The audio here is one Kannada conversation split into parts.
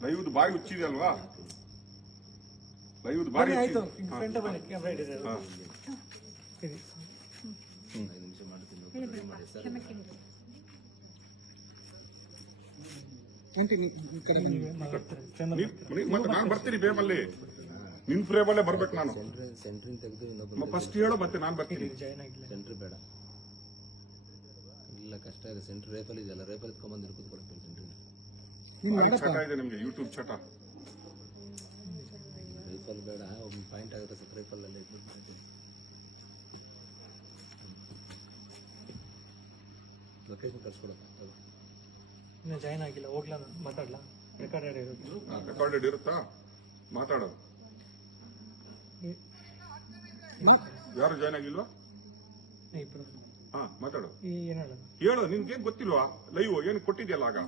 ಲೈವ್ದು ಬಾಯಿ ಹುಚ್ಚಿದೆ ಅಲ್ವಾ? ಲೈವ್ದು ಬಾಯಿ ಆಯ್ತು. ಫ್ರಂಟ್ ಬನ್ನಿ ಕ್ಯಾಮ್ರಾ. ಚಂದ ನೀನ್- ನೀನ್ ಮತ್ತೆ ನಾನು ಬರ್ತೀನಿ ಬೇಮಲ್ಲಿ ನಿನ್ ಫ್ರೇಮಲ್ಲೇ ಬರ್ಬೇಕು ನಾನು. ಸೆಂಟ್ರಿನ್ ತೆಗೆದು ಇನ್ನೊಬ್ಬ ಫಸ್ಟ್ ಹೇಳು ಮತ್ತೆ ನಾನು ಬರ್ತೀನಿ. ಸೆಂಟ್ರಿ ಬೇಡ. ಇಲ್ಲ ಕಷ್ಟ ಇದೆ. ಸೆಂಟ್ರಿ ರೇಪಲ್ ಇದೆಯಲ್ಲ ರೇಪಲ್ ಎತ್ಕೊಂಬಂದು ಇರ್ಕೂತ್ ಕೊಡ್ತೀನಿ ಸೆಂಟ್ರಿ ಭಾರಿ ಚಟ ಇದೆ ನಿಮ್ಗೆ ಯೂಟ್ಯೂಬ್ ಚಟ. ರೈಫಲ್ ಬೇಡ ಒಂದು ಪಾಯಿಂಟ್ ಆಗುತ್ತೆ ಸ್ವಲ್ಪ ರೈಫಲ್ ಅಲ್ಲಿ ಮಾಡ್ತೀನಿ ಲೊಕೇಶನ್ ಕಳ್ಸ್ಕೊಡಪ್ಪ ಇನ್ನು ಜಾಯ್ನ್ ಆಗಿಲ್ಲ ಹೋಗ್ಲಾ ನಾನು ಮಾತಾಡ್ಲಾ? ರೆಕಾರ್ಡೆಡ್ ಇರುತ್ತೆ. ರೆಕಾರ್ಡೆಡ್ ಇರುತ್ತಾ? ಮಾತಾಡೋ. ಯಾರು ಜಾಯ್ನ್ ಆಗಿಲ್ವಾ? ಇಬ್ರು. ಹಾ ಮಾತಾಡು. ಈ ಏನ್ ಹೇಳೋದು ಹೇಳು ನಿನ್ಗೇನ್ ಗೊತ್ತಿಲ್ವಾ? ಲೈವ್ ಏನು ಕೊಟ್ಟಿದ್ಯಲ್ಲ ಆಗ?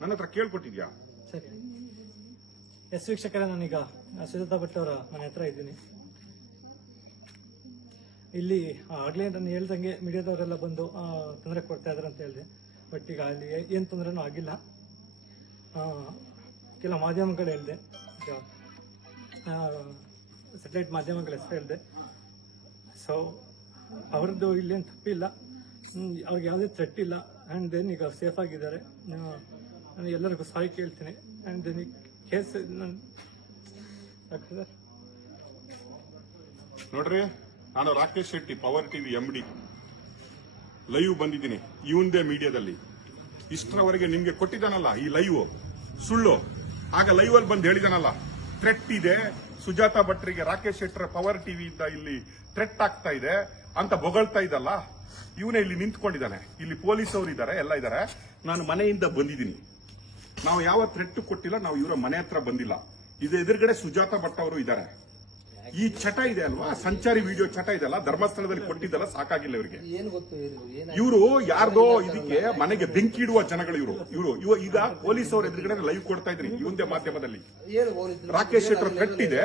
ನನ್ನ ಹತ್ರ ಕೇಳ್ಕೊಟ್ಟಿದ್ಯಾ? ಸರಿ. ಎಸ್ ವೀಕ್ಷಕರೇ ನಾನೀಗ ಸುಜಾತಾ ಭಟ್ ಅವರ ಮನೆ ಹತ್ರ ಇದ್ದೀನಿ. ಇಲ್ಲಿ ಆಗ್ಲೇ ನಾನು ಹೇಳ್ದಂಗೆ ಮೀಡಿಯಾದವರೆಲ್ಲ ಬಂದು ತೊಂದರೆ ಕೊಡ್ತಾ ಇದಾರೆ ಅಂತ ಹೇಳಿದೆ. ಬಟ್ ಈಗ ಅಲ್ಲಿ ಏನ್ ತೊಂದರೆನೂ ಆಗಿಲ್ಲ. ಕೆಲ ಮಾಧ್ಯಮಗಳು ಹೇಳಿದೆ. ಸೆಟಲೈಟ್ ಮಾಧ್ಯಮಗಳ ಹೆಸರು ಹೇಳಿದೆ. ಸೊ ಅವ್ರದ್ದು ಇಲ್ಲೇನು ತಪ್ಪಿಲ್ಲ. ಅವ್ರಿಗೆ ಯಾವುದೇ ಥ್ರೆಟ್ ಇಲ್ಲ. ಆ್ಯಂಡ್ ದೆನ್ ಈಗ ಸೇಫ್ ಆಗಿದ್ದಾರೆ. ನಾನು ಎಲ್ಲರಿಗೂ ಸಾರಿ ಕೇಳ್ತೀನಿ. ಆ್ಯಂಡ್ ದೆನ್ ಈ ಕೇಸ್ ನಾನು ನೋಡ್ರಿ, ನಾನು Rakesh Shetty power TV M D live ಬಂದಿದ್ದೀನಿ, ಇವಂದೇ ಮೀಡಿಯಾದಲ್ಲಿ ಇಷ್ಟರವರೆಗೆ ನಿಮ್ಗೆ ಕೊಟ್ಟಿದ್ದಾನಲ್ಲ, ಈ ಲೈವ್ ಸುಳ್ಳು. ಆಗ ಲೈವ್ ಅಲ್ಲಿ ಬಂದು ಹೇಳಿದಾನಲ್ಲ ಥ್ರೆಟ್ ಇದೆ. ಸುಜಾತಾ ಭಟ್ರಿಗೆ ರಾಕೇಶ್ ಶೆಟ್ಟರ ಪವರ್ ಟಿವಿಯಿಂದ ಇಲ್ಲಿ ಥ್ರೆಟ್ ಆಗ್ತಾ ಇದೆ ಅಂತ ಬೊಗಳ್ತಾ ಇದ್ದಲ್ಲ ಇವನೇ ಇಲ್ಲಿ ನಿಂತ್ಕೊಂಡಿದ್ದಾನೆ. ಇಲ್ಲಿ ಪೊಲೀಸ್ ಅವರು ಇದ್ದಾರೆ ಎಲ್ಲ ಇದ್ದಾರೆ. ನಾನು ಮನೆಯಿಂದ ಬಂದಿದ್ದೀನಿ. ನಾವು ಯಾವ ಥ್ರೆಟ್ ಕೊಟ್ಟಿಲ್ಲ ನಾವು ಇವರ ಮನೆ ಹತ್ರ ಬಂದಿಲ್ಲ. ಇದು ಎದುರುಗಡೆ ಸುಜಾತ ಭಟ್ ಅವರು ಇದ್ದಾರೆ. ಈ ಚಟ ಇದೆ ಅಲ್ವಾ? ಸಂಚಾರಿ ವಿಡಿಯೋ ಚಟ ಇದೆಲ್ಲ ಧರ್ಮಸ್ಥಳದಲ್ಲಿ ಕೊಟ್ಟಿದ್ದಲ್ಲ ಸಾಕಾಗಿಲ್ಲ ಇವರಿಗೆ. ಇವರು ಯಾರ್ದೋ ಇದಕ್ಕೆ ಮನೆಗೆ ಬೆಂಕಿ ಇಡುವ ಜನಗಳು ಇವರು. ಇವರು ಇವ ಈಗ ಪೊಲೀಸ್ ಅವ್ರ ಎದುರುಗಡೆ ಲೈವ್ ಕೊಡ್ತಾ ಇದ್ರಿ ಇವಂದೇ ಮಾಧ್ಯಮದಲ್ಲಿ. ರಾಕೇಶ್ ಶೆಟ್ಟರ್ ಕಟ್ಟಿದೆ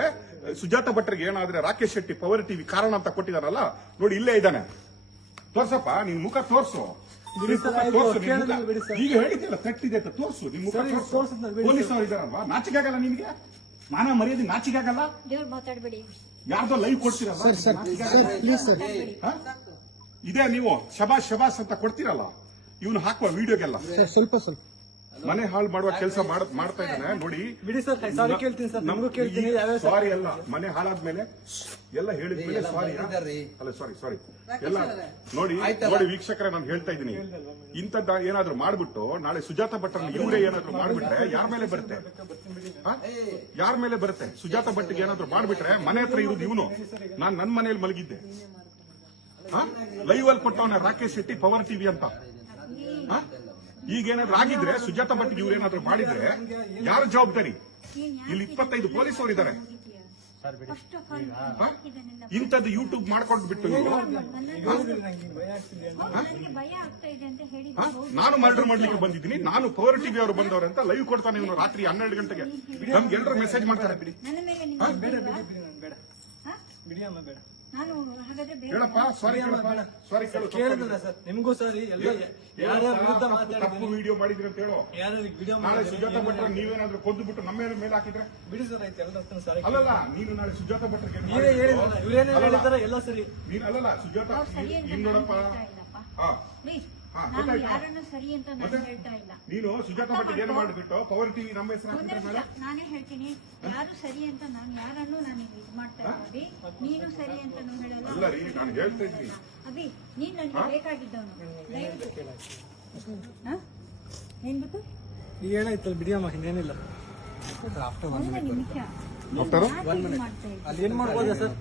ಸುಜಾತ ಭಟ್ರಿಗೆ ಏನಾದ್ರೆ ರಾಕೇಶ್ ಶೆಟ್ಟಿ ಪವರ್ ಟಿವಿ ಕಾರಣ ಅಂತ ಕೊಟ್ಟಿದಾರಲ್ಲ? ನೋಡಿ ಇಲ್ಲೇ ಇದ್ದಾನೆ. ತೋರ್ಸಪ್ಪ ನಿನ್ ಮುಖ ತೋರ್ಸು. ನಿನ್ ಮುಖ ಆಯ್ತು, ತೋರ್ಸು, ನಿನ್ ಕೇಳಿದ್ವಿ ಮುಖ- ಈಗ ಹೇಳಿದ್ದಿಲ್ಲ ತಟ್ಟಿದೆ ಅಂತ ತೋರ್ಸು ನಿನ್ ಮುಖ ತೋರ್ಸು. ಪೊಲೀಸ್ ಅವ್ರು ಇದಾರಲ್ವಾ ನಾಚಿಕೆ ಆಗಲ್ಲ ನಿನ್ಗೆ? ಮಾನ ಮರ್ಯಾದೆ ನಾಚಿಕೆ ಆಗಲ್ಲ? ದೇವ್ರು ಮಾತಾಡ್ಬೇಡಿ. ಯಾರ್ದೋ ಲೈವ್ ಕೊಡ್ತೀರಲ್ಲ? ಹ? ಇದೇ ನೀವು ಶಬಾಸ್ ಶಬಾಸ್ ಅಂತ ಕೊಡ್ತೀರಲ್ಲ? ಇವನು ಹಾಕುವ ವಿಡಿಯೋಗೆಲ್ಲ ಸ್ವಲ್ಪ ಸ್ವಲ್ಪ. ಮನೆ ಹಾಳು ಮಾಡುವ ಕೆಲಸ ಮಾಡ್ತಾ ಇದ್ದಾನೆ ನೋಡಿ. ಬಿಡಿ ಸರ್ ಸಾರಿ ಕೇಳ್ತೀನಿ ಸರ್ ನಮಗೂ ಕೇಳ್ತೀನಿ ಯಾವ್ಯಾವ ಸಾರಿ ಅಲ್ಲ ಮನೆ ಹಾಳಾದ್ಮೇಲೆ ಎಲ್ಲ ಹೇಳಿದ್ಮೇಲೆ ಎಲ್ಲ ಸಾರಿ ಅಲ್ಲ ಸಾರಿ ಸಾರಿ ಎಲ್ಲ ನೋಡಿ ನೋಡಿ ವೀಕ್ಷಕರ ನಾನು ಹೇಳ್ತಾ ಇದ್ದೀನಿ. ಇಂಥದ್ದ ಏನಾದ್ರು ಮಾಡ್ಬಿಟ್ಟು ನಾಳೆ ಸುಜಾತ ಭಟ್ರನ್ನ ಇವರೇ ಏನಾದ್ರು ಮಾಡ್ಬಿಟ್ರೆ ಯಾರ ಮೇಲೆ ಬರುತ್ತೆ? ಯಾರ ಮೇಲೆ ಬರುತ್ತೆ? ಸುಜಾತ ಭಟ್ಗೆ ಏನಾದ್ರು ಮಾಡ್ಬಿಟ್ರೆ ಮನೆ ಹತ್ರ ಇರೋದು ಇವನು. ನಾನ್ ನನ್ ಮನೆಯಲ್ಲಿ ಮಲಗಿದ್ದೆ. ಲೈವ್ ಅಲ್ಲಿ ಕೊಟ್ಟವನ ರಾಕೇಶ್ ಶೆಟ್ಟಿ ಪವರ್ ಟಿವಿ ಅಂತ. ಹ? ಈಗೇನಾದ್ರೂ ಆಗಿದ್ರೆ ಸುಜಾತ ಭಟ್ ಇವ್ರು ಏನಾದ್ರೂ ಮಾಡಿದ್ರೆ ಯಾರ ಜವಾಬ್ದಾರಿ? ಇಲ್ಲಿ ಇಪ್ಪತ್ತೈದು ಪೊಲೀಸ್ ಅವರು ಇದ್ದಾರೆ ಇಂಥದ್ದು ಯೂಟ್ಯೂಬ್ ಮಾಡ್ಕೊಂಡು ಬಿಟ್ಟು? ನಾನು ಮರ್ಡರ್ ಮಾಡ್ಲಿಕ್ಕೆ ಬಂದಿದ್ದೀನಿ. ನಾನು ಪವರ್ ಟಿವಿ ಅವರು ಬಂದವರು ಅಂತ ಲೈವ್ ಕೊಡ್ತಾನೆ ಇವನು ರಾತ್ರಿ ಹನ್ನೆರಡು ಗಂಟೆಗೆ. ನಮ್ಗೆ ಎಲ್ಲರೂ ಮೆಸೇಜ್ ಮಾಡ್ತಾರೆ. ಬಿಡಿ. ನಾನು ಹಾಗಾದ್ರೆ ಬೇರೆ ಹೇಳಪ್ಪ ಸಾರಿ ಸಾರಿ ಕೇಳು ಕೇಳಿದ್ರಲ್ಲ ಸರ್ ನಿಮಗೂ ಸರಿ ಎಲ್ಲ ಯಾರ ವಿರುದ್ಧ ತಪ್ಪು ವಿಡಿಯೋ ಮಾಡಿದ್ರಿ ಅಂತ ಹೇಳೋ. ಯಾರು ವಿಡಿಯೋ ನಾಳೆ ಸುಜಾತ ಭಟ್ರ ನೀವೇನಾದ್ರೂ ಕೊದ್ದು ಬಿಟ್ಟು ನಮ್ಮ ಮೇಲೆ ಮೇಲೆ ಹಾಕಿದ್ರೆ? ಬಿಡಿ ಸರ್ ಆಯ್ತು ಎಲ್ಲ ಸರಿ ಅಲ್ಲಲ್ಲ ನೀನು ನಾಳೆ ಸುಜಾತ ಭಟ್ರಿಗೆ ನೀವೇ ಹೇಳಿದ್ರಲ್ಲ ಇವ್ರೇನೇ ಹೇಳಿದಾರೆ ಎಲ್ಲ ಸರಿ. ನೀನ್ ಅಲ್ಲಲ್ಲ ಸುಜಾತ ಅವ್ರು ಸರಿ ಅಂತ ನೀನ್ ನೋಡಪ್ಪ. ಹೇಳ್ತಾ ಇಲ್ಲಪ್ಪ. ಹಾ. ಪ್ಲೀಸ್ ನಾನು? ಯಾರನ್ನು ಸರಿ ಅಂತ ನಾನು ಹೇಳ್ತಾ ಇಲ್ಲ. ನೀನು ಸುಜಾತ ಭಟ್ ಏನು ಮಾಡಿಬಿಟ್ಟು ಪವರ್ ಟಿವಿ ನಮ್ಮ ಹೆಸರು ನಾನೇ ಹೇಳ್ತೀನಿ. ಯಾರು ಸರಿ ಅಂತ ನಾನು ಯಾರನ್ನು ನಾನು ಇದು ಮಾಡ್ತಾ ನೀನು ಸರಿ ಅಂತ ನಾನು ಹೇಳಲ್ಲ. ಅಲ್ಲ ರೀ ನಾನು ಹೇಳ್ತಾ ಇದ್ದೀನಿ. ಅಭಿ ನೀನ್ ನನಗೆ ಬೇಕಾಗಿದ್ದವನು. ಈಗ ಏನಾಯ್ತಲ್ಲ ಬಿಡಿ ಅಮ್ಮ ಇನ್ನೇನಿಲ್ಲ. ಆಫ್ಟರ್ ಒನ್ ಮಿನಿಟ್ ಅಲ್ಲಿ ಏನ್ ಮಾಡ್ಬೋದಾ ಸರ್?